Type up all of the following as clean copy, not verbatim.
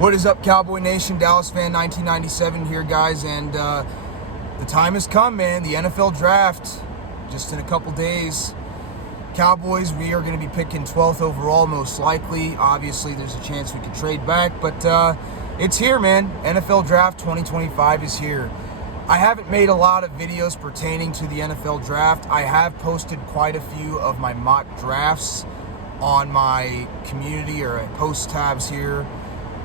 What is up, Cowboy Nation? Dallas fan 1997 here, guys, and the time has come, man. The NFL draft, just in a couple days. Cowboys, we are going to be picking 12th overall, most likely. Obviously, there's a chance we could trade back, but it's here, man. NFL draft 2025 is here. I haven't made a lot of videos pertaining to the NFL draft. I have posted quite a few of my mock drafts on my community or post tabs here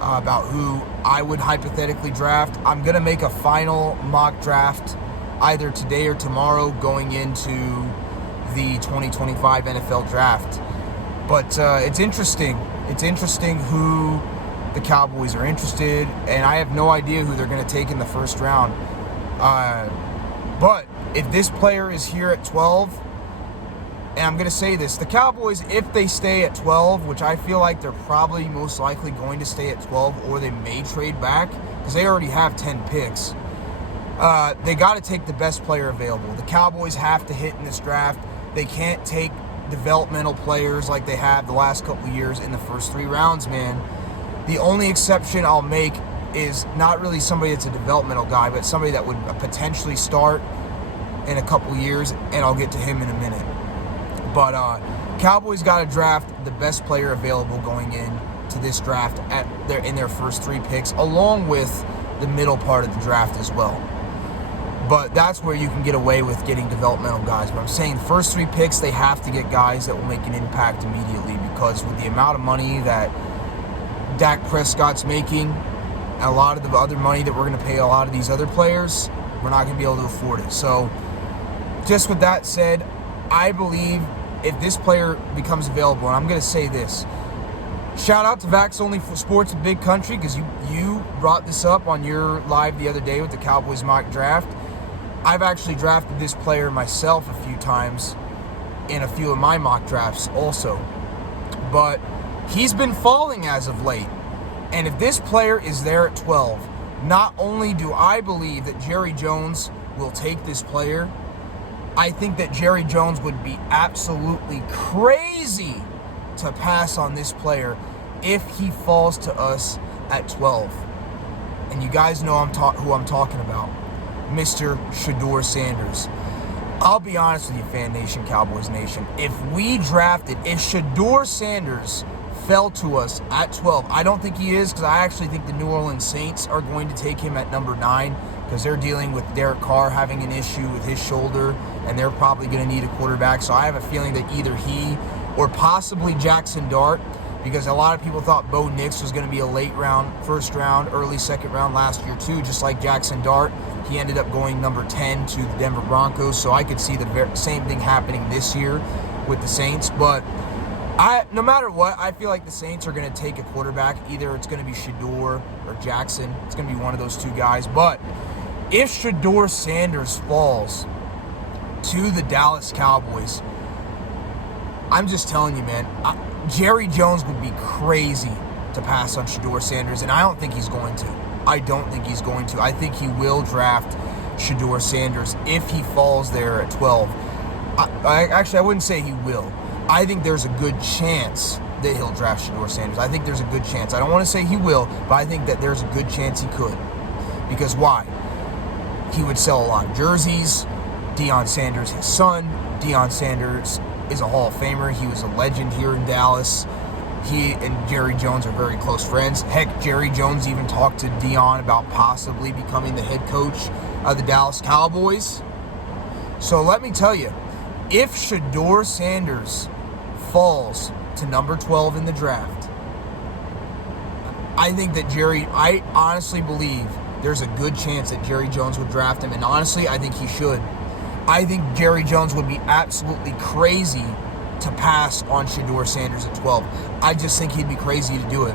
about who I would hypothetically draft. I'm going to make a final mock draft either today or tomorrow going into the 2025 NFL draft. But it's interesting. It's interesting who the Cowboys are interested, and I have no idea who they're going to take in the first round. But if this player is here at 12, and I'm going to say this, the Cowboys, if they stay at 12, which I feel like they're probably most likely going to stay at 12, or they may trade back, because they already have 10 picks, they got to take the best player available. The Cowboys have to hit in this draft. They can't take developmental players like they have the last couple of years in the first 3 rounds, man. The only exception I'll make is not really somebody that's a developmental guy, but somebody that would potentially start in a couple of years, and I'll get to him in a minute. But Cowboys got to draft the best player available going in to this draft in their first 3 picks, along with the middle part of the draft as well. But that's where you can get away with getting developmental guys. But I'm saying first 3 picks, they have to get guys that will make an impact immediately, because with the amount of money that Dak Prescott's making, and a lot of the other money that we're going to pay a lot of these other players, we're not going to be able to afford it. So just with that said, I believe if this player becomes available, and I'm going to say this, shout out to Vax Only for Sports, a big country, because you brought this up on your live the other day with the Cowboys mock draft. I've actually drafted this player myself a few times in a few of my mock drafts also. But he's been falling as of late. And if this player is there at 12, not only do I believe that Jerry Jones will take this player, I think that Jerry Jones would be absolutely crazy to pass on this player if he falls to us at 12. And you guys know who I'm talking about. Mr. Shedeur Sanders. I'll be honest with you, Fan Nation, Cowboys Nation. If Shedeur Sanders fell to us at 12, I don't think he is, because I actually think the New Orleans Saints are going to take him at number 9, because they're dealing with Derek Carr having an issue with his shoulder, and they're probably going to need a quarterback. So I have a feeling that either he or possibly Jackson Dart, because a lot of people thought Bo Nix was going to be a late round, first round, early second round last year too, just like Jackson Dart. He ended up going number 10 to the Denver Broncos, so I could see the same thing happening this year with the Saints. But no matter what, I feel like the Saints are going to take a quarterback. Either it's going to be Shedeur or Jackson. It's going to be one of those 2 guys. But if Shedeur Sanders falls to the Dallas Cowboys, I'm just telling you, man, Jerry Jones would be crazy to pass on Shedeur Sanders, and I don't think he's going to. I think he will draft Shedeur Sanders if he falls there at 12. I wouldn't say he will. I think there's a good chance that he'll draft Shedeur Sanders. I think there's a good chance. I don't want to say he will, but I think that there's a good chance he could. Because why? He would sell a lot of jerseys. Deion Sanders, his son. Deion Sanders is a Hall of Famer. He was a legend here in Dallas. He and Jerry Jones are very close friends. Heck, Jerry Jones even talked to Deion about possibly becoming the head coach of the Dallas Cowboys. So let me tell you, if Shedeur Sanders falls to number 12 in the draft, I honestly believe there's a good chance that Jerry Jones would draft him, and honestly, I think he should. I think Jerry Jones would be absolutely crazy to pass on Shedeur Sanders at 12. I just think he'd be crazy to do it.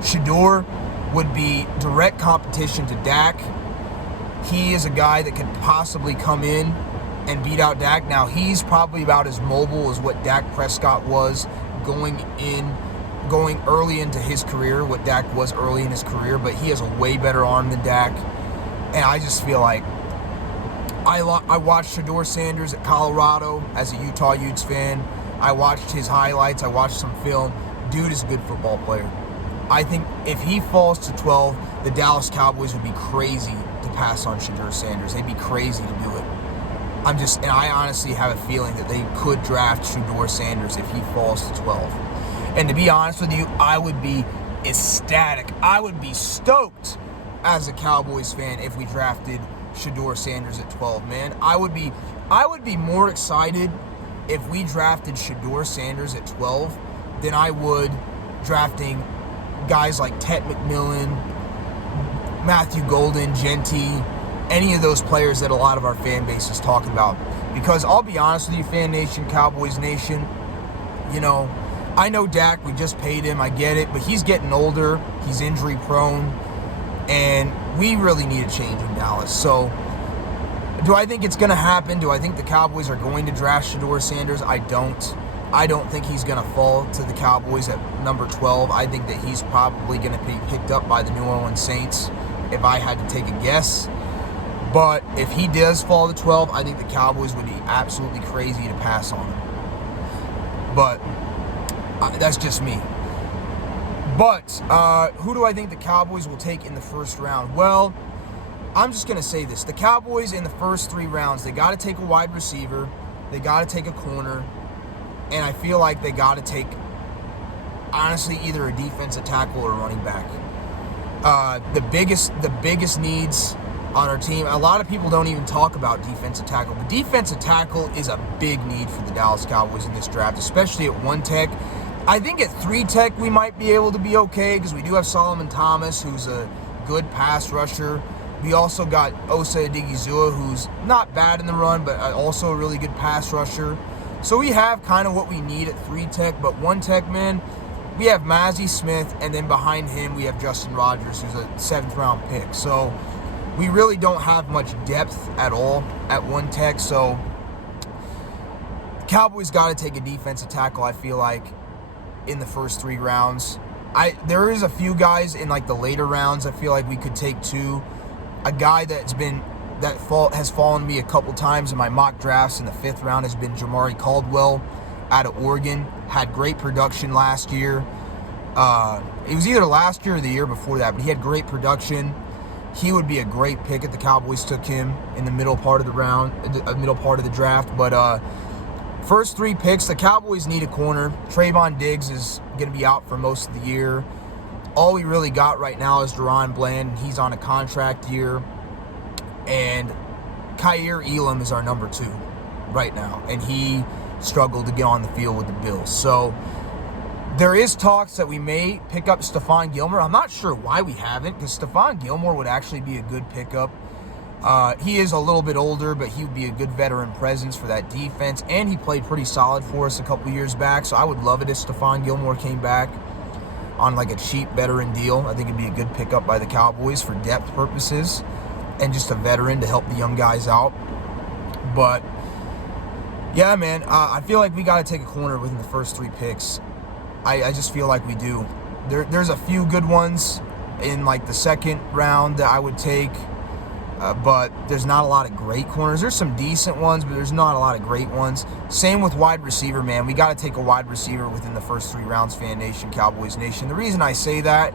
Shedeur would be direct competition to Dak. He is a guy that could possibly come in and beat out Dak. Now, he's probably about as mobile as what Dak Prescott was going early into his career, what Dak was early in his career, but he has a way better arm than Dak. And I just feel like I watched Shedeur Sanders at Colorado as a Utah Utes fan. I watched his highlights. I watched some film. Dude is a good football player. I think if he falls to 12, the Dallas Cowboys would be crazy to pass on Shedeur Sanders. They'd be crazy to do it. And I honestly have a feeling that they could draft Shedeur Sanders if he falls to 12. And to be honest with you, I would be ecstatic. I would be stoked as a Cowboys fan if we drafted Shedeur Sanders at 12, man. I would be more excited if we drafted Shedeur Sanders at 12 than I would drafting guys like Tet McMillan, Matthew Golden, Genty, any of those players that a lot of our fan base is talking about. Because I'll be honest with you, Fan Nation, Cowboys Nation, I know Dak, we just paid him, I get it, but he's getting older, he's injury prone, and we really need a change in Dallas. So, do I think it's going to happen? Do I think the Cowboys are going to draft Shedeur Sanders? I don't. I don't think he's going to fall to the Cowboys at number 12. I think that he's probably going to be picked up by the New Orleans Saints, if I had to take a guess. But if he does fall to 12, I think the Cowboys would be absolutely crazy to pass on him. But that's just me. But who do I think the Cowboys will take in the first round? Well, I'm just going to say this. The Cowboys in the first 3 rounds, they got to take a wide receiver. They got to take a corner. And I feel like they got to take, honestly, either a defensive tackle or a running back. The biggest needs on our team, a lot of people don't even talk about defensive tackle, but defensive tackle is a big need for the Dallas Cowboys in this draft, especially at 1 tech. I think at 3 tech we might be able to be okay because we do have Solomon Thomas, who's a good pass rusher. We also got Osa Odigizua, who's not bad in the run, but also a really good pass rusher. So we have kind of what we need at 3 tech, but 1 tech, man, we have Mazi Smith, and then behind him we have Justin Rogers, who's a 7th round pick. So we really don't have much depth at all at 1 tech. So the Cowboys got to take a defensive tackle, I feel like, in the first 3 rounds. There is a few guys in like the later rounds I feel like we could take too. A guy has fallen me a couple times in my mock drafts in the 5th round has been Jamari Caldwell out of Oregon. Had great production last year. It was either last year or the year before that, but he had great production. He would be a great pick if the Cowboys took him in the middle part of the round, middle part of the draft. But first 3 picks, the Cowboys need a corner. Trayvon Diggs is going to be out for most of the year. All we really got right now is Deron Bland. He's on a contract year. And Kaiir Elam is our number 2 right now. And he struggled to get on the field with the Bills. So there is talks that we may pick up Stephon Gilmore. I'm not sure why we haven't, because Stephon Gilmore would actually be a good pickup. He is a little bit older, but he would be a good veteran presence for that defense. And he played pretty solid for us a couple years back. So I would love it if Stephon Gilmore came back on like a cheap veteran deal. I think it'd be a good pickup by the Cowboys for depth purposes and just a veteran to help the young guys out. But yeah, man, I feel like we got to take a corner within the first 3 picks. I just feel like we do. There's a few good ones in like the 2nd round that I would take, but there's not a lot of great corners. There's some decent ones, but there's not a lot of great ones. Same with wide receiver, man. We got to take a wide receiver within the first 3 rounds, Fan Nation, Cowboys Nation. The reason I say that,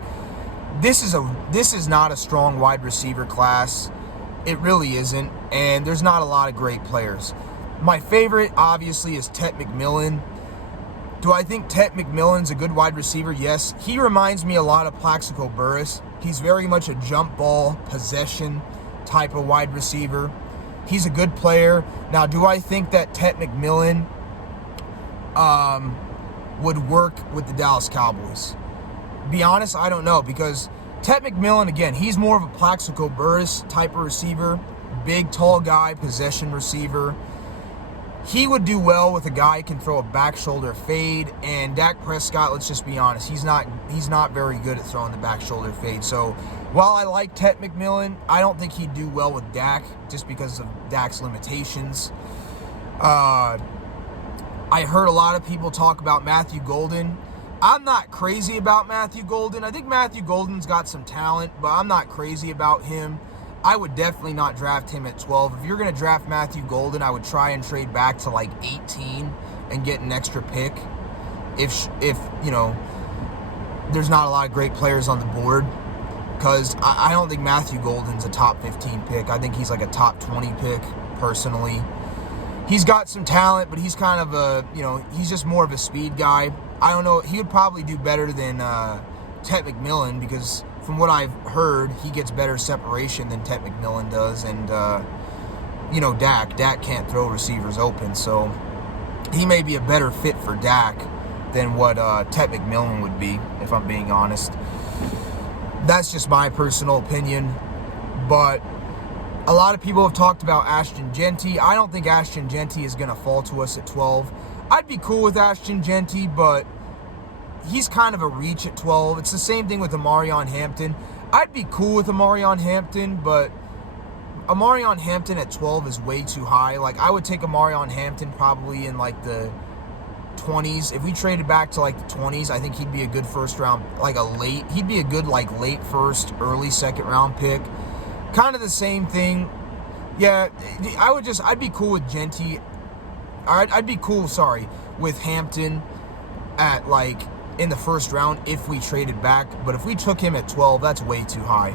this is not a strong wide receiver class. It really isn't, and there's not a lot of great players. My favorite, obviously, is Tet McMillan. Do I think Tet McMillan's a good wide receiver? Yes. He reminds me a lot of Plaxico Burress. He's very much a jump ball, possession type of wide receiver. He's a good player. Now, do I think that Tet McMillan would work with the Dallas Cowboys? Be honest, I don't know, because Tet McMillan, again, he's more of a Plaxico Burress type of receiver. Big, tall guy, possession receiver. He would do well with a guy who can throw a back shoulder fade. And Dak Prescott, let's just be honest, he's not very good at throwing the back shoulder fade. So while I like Tet McMillan, I don't think he'd do well with Dak just because of Dak's limitations. I heard a lot of people talk about Matthew Golden. I'm not crazy about Matthew Golden. I think Matthew Golden's got some talent, but I'm not crazy about him. I would definitely not draft him at 12. If you're going to draft Matthew Golden, I would try and trade back to like 18 and get an extra pick. If there's not a lot of great players on the board, because I don't think Matthew Golden's a top 15 pick. I think he's like a top 20 pick, personally. He's got some talent, but he's kind of he's just more of a speed guy. I don't know. He would probably do better than Tet McMillan, because from what I've heard, he gets better separation than Tet McMillan does. And, Dak can't throw receivers open, so he may be a better fit for Dak than what Tet McMillan would be, if I'm being honest. That's just my personal opinion. But a lot of people have talked about Ashton Genty. I don't think Ashton Genty is going to fall to us at 12. I'd be cool with Ashton Genty, but he's kind of a reach at 12. It's the same thing with Amarion Hampton. I'd be cool with Amarion Hampton, but Amarion Hampton at 12 is way too high. Like, I would take Amarion Hampton probably in like the 20s. If we traded back to like the 20s, I think he'd be a good first round, he'd be a good like late first, early second round pick. Kind of the same thing. Yeah, I'd be cool with Genty. I'd be cool, with Hampton at like in the first round if we traded back. But if we took him at 12, that's way too high.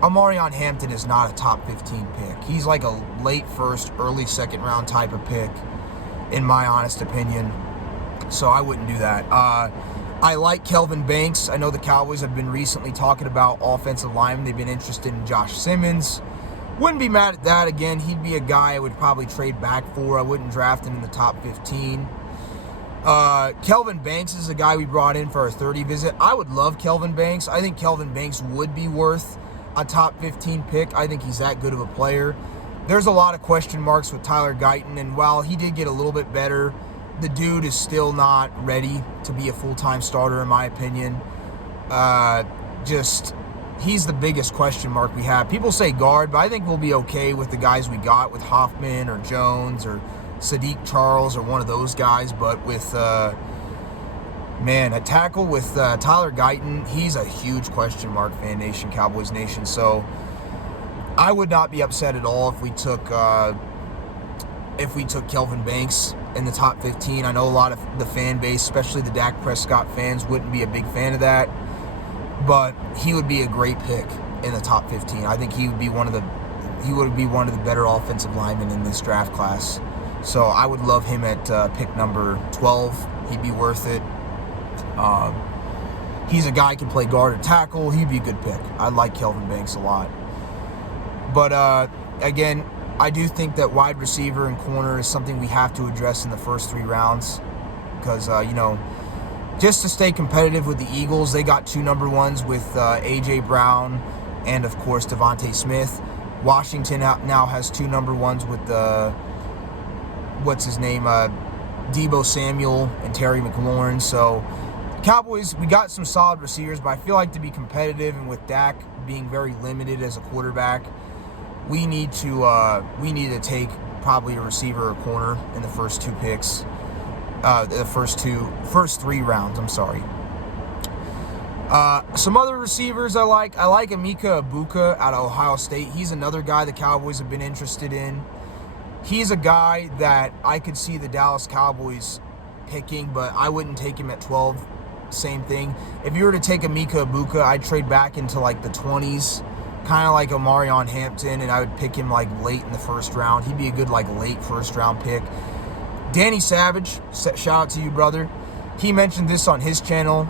Amarion Hampton is not a top 15 pick. He's like a late first, early second round type of pick, in my honest opinion. So I wouldn't do that. I like Kelvin Banks. I know the Cowboys have been recently talking about offensive linemen. They've been interested in Josh Simmons. Wouldn't be mad at that. Again, he'd be a guy I would probably trade back for. I wouldn't draft him in the top 15. Kelvin Banks is a guy we brought in for our 30 visit. I would love Kelvin Banks. I think Kelvin Banks would be worth a top 15 pick. I think he's that good of a player. There's a lot of question marks with Tyler Guyton, and while he did get a little bit better, the dude is still not ready to be a full-time starter, in my opinion. He's the biggest question mark we have. People say guard, but I think we'll be okay with the guys we got, with Hoffman or Jones or Sadiq Charles or one of those guys. But with, a tackle with Tyler Guyton, he's a huge question mark, Fan Nation, Cowboys Nation. So I would not be upset at all if we took Kelvin Banks in the top 15. I know a lot of the fan base, especially the Dak Prescott fans, wouldn't be a big fan of that, but he would be a great pick in the top 15. I think he would be one of the better offensive linemen in this draft class. So I would love him at pick number 12. He'd be worth it. He's a guy who can play guard or tackle. He'd be a good pick. I like Kelvin Banks a lot. But again, I do think that wide receiver and corner is something we have to address in the first 3 rounds, because, just to stay competitive with the Eagles, they got 2 number ones with A.J. Brown and, of course, Devontae Smith. Washington now has 2 number ones with Deebo Samuel and Terry McLaurin. So Cowboys, we got some solid receivers, but I feel like to be competitive, and with Dak being very limited as a quarterback, we need to take probably a receiver or corner in the first 2 picks. The first 3 rounds, I'm sorry. Some other receivers I like Emeka Egbuka out of Ohio State. He's another guy the Cowboys have been interested in. He's a guy that I could see the Dallas Cowboys picking, but I wouldn't take him at 12. Same thing. If you were to take Emeka Egbuka, I'd trade back into like the 20s, kind of like Amarion Hampton, and I would pick him like late in the first round. He'd be a good like late first round pick. Danny Savage, shout out to you, brother. He mentioned this on his channel,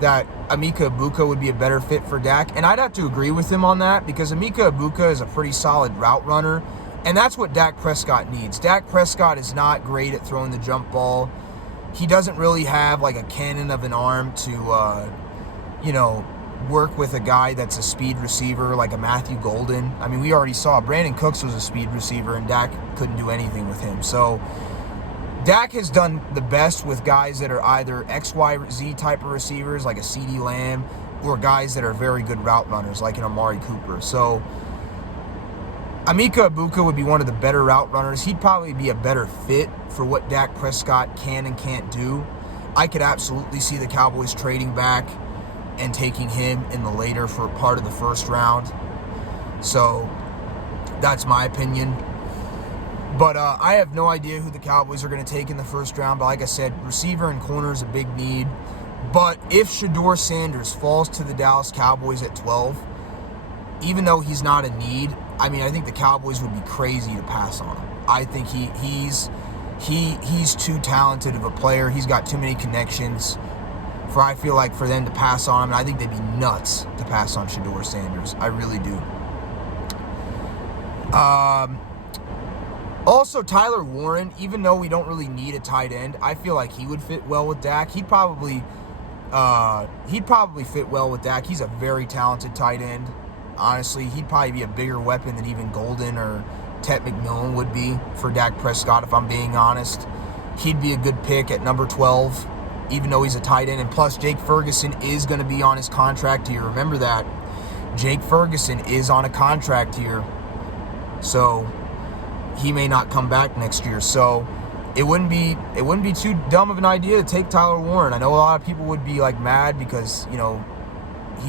that Emeka Egbuka would be a better fit for Dak, and I'd have to agree with him on that, because Emeka Egbuka is a pretty solid route runner, and that's what Dak Prescott needs. Dak Prescott is not great at throwing the jump ball. He doesn't really have like a cannon of an arm to, work with a guy that's a speed receiver like a Matthew Golden. I mean, we already saw Brandon Cooks was a speed receiver, and Dak couldn't do anything with him. So Dak has done the best with guys that are either XYZ type of receivers like a CeeDee Lamb, or guys that are very good route runners like an Amari Cooper. So Emeka Egbuka would be one of the better route runners. He'd probably be a better fit for what Dak Prescott can and can't do. I could absolutely see the Cowboys trading back and taking him in the later for part of the first round. So that's my opinion. But I have no idea who the Cowboys are going to take in the first round. But like I said, receiver and corner is a big need. But if Shedeur Sanders falls to the Dallas Cowboys at 12, even though he's not a need, I mean, I think the Cowboys would be crazy to pass on him. I think he's too talented of a player. He's got too many connections I feel like for them to pass on him. And I think they'd be nuts to pass on Shedeur Sanders. I really do. Also, Tyler Warren, even though we don't really need a tight end, I feel like he would fit well with Dak. He'd probably fit well with Dak. He's a very talented tight end. Honestly, he'd probably be a bigger weapon than even Golden or Tet McMillan would be for Dak Prescott, if I'm being honest. He'd be a good pick at number 12, even though he's a tight end. And plus, Jake Ferguson is going to be on his contract here. Remember that. Jake Ferguson is on a contract here. So he may not come back next year. So it wouldn't be too dumb of an idea to take Tyler Warren. I know a lot of people would be like mad because, you know,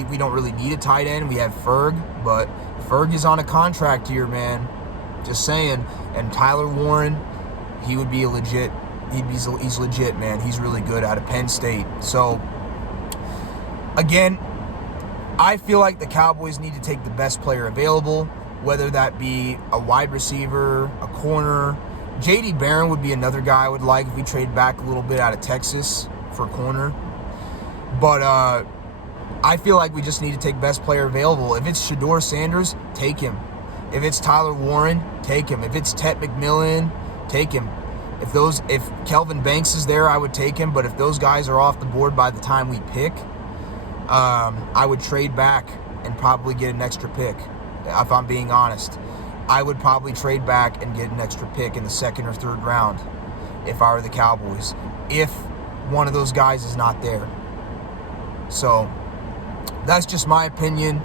we don't really need a tight end. We have Ferg, but Ferg is on a contract here, man. Just saying. And Tyler Warren, he would be legit. He's legit, man. He's really good out of Penn State. So, again, I feel like the Cowboys need to take the best player available, whether that be a wide receiver, a corner. J.D. Barron would be another guy I would like if we trade back a little bit out of Texas for a corner. But I feel like we just need to take best player available. If it's Shedeur Sanders, take him. If it's Tyler Warren, take him. If it's Tet McMillan, take him. If Kelvin Banks is there, I would take him. But if those guys are off the board by the time we pick, I would trade back and probably get an extra pick. If I'm being honest, I would probably trade back and get an extra pick in the second or third round if I were the Cowboys, if one of those guys is not there. So that's just my opinion.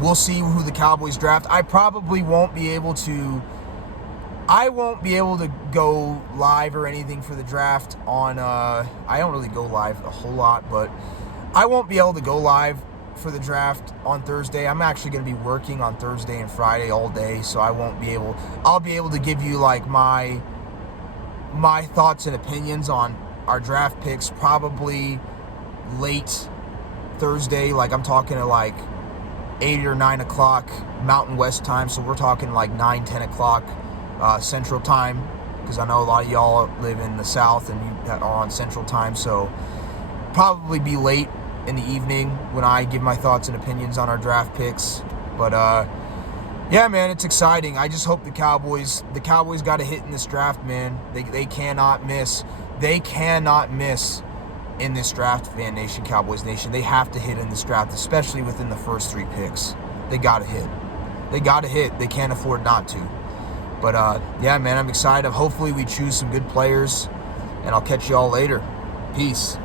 We'll see who the Cowboys draft. I probably won't be able to go live or anything for the draft on, I don't really go live a whole lot, but I won't be able to go live for the draft on Thursday. I'm actually going to be working on Thursday and Friday all day, so I'll be able to give you like my thoughts and opinions on our draft picks probably late Thursday. Like I'm talking to like 8 or 9 o'clock Mountain West time, so we're talking like 9, 10 o'clock Central time, because I know a lot of y'all live in the South and you are on Central time, so probably be late in the evening when I give my thoughts and opinions on our draft picks. But yeah, man, it's exciting. I just hope the Cowboys got a hit in this draft, man. They cannot miss. They cannot miss in this draft, Fan Nation, Cowboys Nation. They have to hit in this draft, especially within the first 3 picks. They got to hit. They got to hit. They can't afford not to. But yeah, man, I'm excited. Hopefully we choose some good players, and I'll catch you all later. Peace.